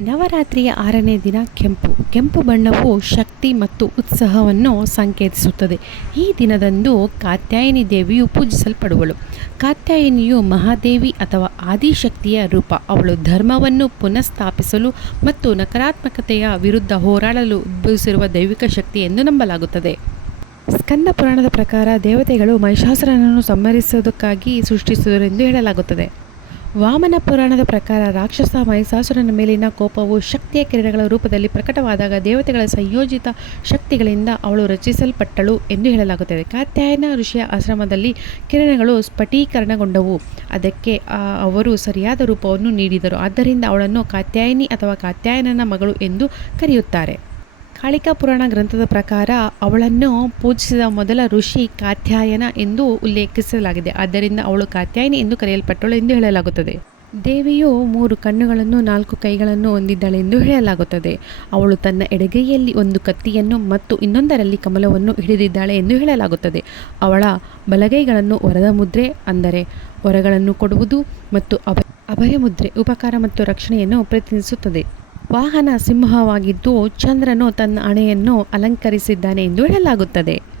ನವರಾತ್ರಿಯ ಆರನೇ ದಿನ ಕೆಂಪು. ಕೆಂಪು ಬಣ್ಣವು ಶಕ್ತಿ ಮತ್ತು ಉತ್ಸಾಹವನ್ನು ಸಂಕೇತಿಸುತ್ತದೆ. ಈ ದಿನದಂದು ಕಾತ್ಯಾಯಿನಿ ದೇವಿಯು ಪೂಜಿಸಲ್ಪಡುವಳು. ಕಾತ್ಯಾಯಿನಿಯು ಮಹಾದೇವಿ ಅಥವಾ ಆದಿಶಕ್ತಿಯ ರೂಪ. ಅವಳು ಧರ್ಮವನ್ನು ಪುನಃಸ್ಥಾಪಿಸಲು ಮತ್ತು ನಕಾರಾತ್ಮಕತೆಯ ವಿರುದ್ಧ ಹೋರಾಡಲು ಉದ್ಭವಿಸಿರುವ ದೈವಿಕ ಶಕ್ತಿ ಎಂದು ನಂಬಲಾಗುತ್ತದೆ. ಸ್ಕಂದ ಪುರಾಣದ ಪ್ರಕಾರ ದೇವತೆಗಳು ಮಹಿಷಾಸುರನನ್ನು ಸಂಹರಿಸುವುದಕ್ಕಾಗಿ ಸೃಷ್ಟಿಸಿದರು ಎಂದು ಹೇಳಲಾಗುತ್ತದೆ. ವಾಮನ ಪುರಾಣದ ಪ್ರಕಾರ ರಾಕ್ಷಸ ಮಹಿಷಾಸುರನ ಮೇಲಿನ ಕೋಪವು ಶಕ್ತಿಯ ಕಿರಣಗಳ ರೂಪದಲ್ಲಿ ಪ್ರಕಟವಾದಾಗ ದೇವತೆಗಳ ಸಂಯೋಜಿತ ಶಕ್ತಿಗಳಿಂದ ಅವಳು ರಚಿಸಲ್ಪಟ್ಟಳು ಎಂದು ಹೇಳಲಾಗುತ್ತದೆ. ಕಾತ್ಯಾಯನ ಋಷಿಯ ಆಶ್ರಮದಲ್ಲಿ ಕಿರಣಗಳು ಸ್ಫಟೀಕರಣಗೊಂಡವು. ಅದಕ್ಕೆ ಅವರು ಸರಿಯಾದ ರೂಪವನ್ನು ನೀಡಿದರು. ಆದ್ದರಿಂದ ಅವಳನ್ನು ಕಾತ್ಯಾಯಿನಿ ಅಥವಾ ಕಾತ್ಯಾಯನನ ಮಗಳು ಎಂದು ಕರೆಯುತ್ತಾರೆ. ಕಾಳಿಕಾ ಪುರಾಣ ಗ್ರಂಥದ ಪ್ರಕಾರ ಅವಳನ್ನು ಪೂಜಿಸಿದ ಮೊದಲ ಋಷಿ ಕಾತ್ಯಾಯನ ಎಂದು ಉಲ್ಲೇಖಿಸಲಾಗಿದೆ. ಆದ್ದರಿಂದ ಅವಳು ಕಾತ್ಯಾಯನಿ ಎಂದು ಕರೆಯಲ್ಪಟ್ಟಳು ಎಂದು ಹೇಳಲಾಗುತ್ತದೆ. ದೇವಿಯು ಮೂರು ಕಣ್ಣುಗಳನ್ನು, ನಾಲ್ಕು ಕೈಗಳನ್ನು ಹೊಂದಿದ್ದಾಳೆ ಎಂದು ಹೇಳಲಾಗುತ್ತದೆ. ಅವಳು ತನ್ನ ಎಡಗೈಯಲ್ಲಿ ಒಂದು ಕತ್ತಿಯನ್ನು ಮತ್ತು ಇನ್ನೊಂದರಲ್ಲಿ ಕಮಲವನ್ನು ಹಿಡಿದಿದ್ದಾಳೆ ಎಂದು ಹೇಳಲಾಗುತ್ತದೆ. ಅವಳ ಬಲಗೈಗಳನ್ನು ವರದ ಮುದ್ರೆ, ಅಂದರೆ ವರಗಳನ್ನು ಕೊಡುವುದು ಮತ್ತು ಅಭ ಅಭಯ ಮುದ್ರೆ ಉಪಕಾರ ಮತ್ತು ರಕ್ಷಣೆಯನ್ನು ಪ್ರತಿನಿಧಿಸುತ್ತದೆ. ವಾಹನ ಸಿಂಹವಾಗಿದ್ದು ಚಂದ್ರನು ತನ್ನ ಅಣೆಯನ್ನು ಅಲಂಕರಿಸಿದ್ದಾನೆ ಎಂದು ಹೇಳಲಾಗುತ್ತದೆ.